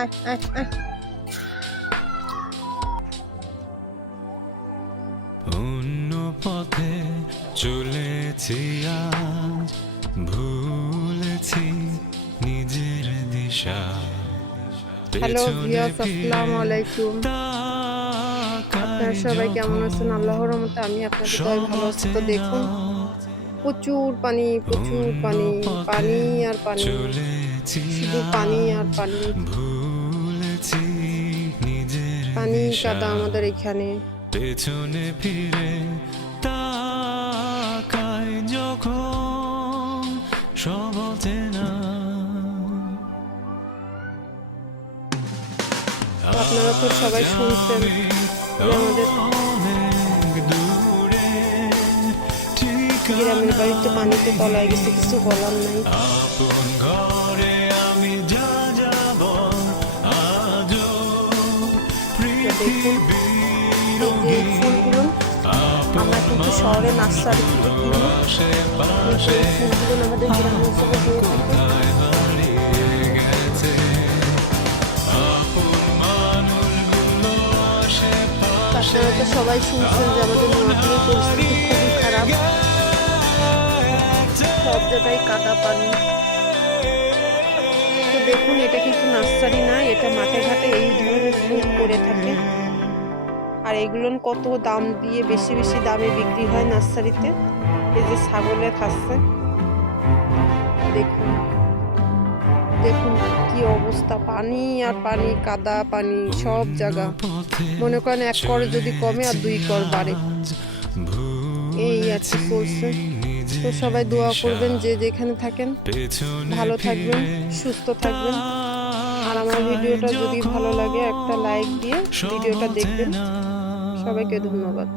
আয় আয় আয়। অন্য পথে চলেছি আজ, ভুলেছি নিজের দিশা। হ্যালো ভিউয়ার্স, আসসালামু আলাইকুম। আপনারা সবাই কেমন আছেন? আল্লাহর রহমতে আমি আপনাদের দয়ায় ভালো আছি। তো দেখুন, প্রচুর পানি, প্রচুর পানি, পানি আর পানি, শুধু পানি আর পানি, ভুলেছি নিজের পানি দিশা। কাদা আমাদের এখানে। পেছনে ফিরে তাকাই যখন সব অচেনা। আপনারা তো সবাই শুনছেন যে আমাদের গ্রামের বাড়িতে পানিতে তলায় গেছে, কিছু বলার নাই। আপন ঘরে আমি যা যাব আজও দেখুন এই যে ফুলগুলো আমরা কিন্তু শহরে নার্সারি থেকে কিনি, এই ফুলগুলো আমাদের গ্রাম অঞ্চলে হয়ে থাকে। আপনারা তো সবাই শুনছেন যে আমাদের নোয়াখালীর পরিস্থিতি খুবই খারাপ, সব জায়গায় কাদা পানি। তো দেখুন, এটা কিন্তু নার্সারি না, এটা মাঠে ঘাটে এই ধরনের ফুল করে থাকে। আর এগুলো কত দাম দিয়ে, বেশি বেশি দামে বিক্রি হয় নার্সারিতে। এই যে ছাগলে খাচ্ছে, দেখুন দেখুন কি অবস্থা, পানি আর পানি, কাদা পানি সব জায়গা। মনে করেন এক কর যদি কমে আর 2 কর বাড়ে, এই আর কি চলছে। তো সবাই দোয়া করবেন, যে যেখানে থাকেন ভালো থাকবেন, সুস্থ থাকবেন। আর আমার ভিডিওটা যদি ভালো লাগে একটা লাইক দিয়ে ভিডিওটা দেখবেন। সবাইকে ধন্যবাদ।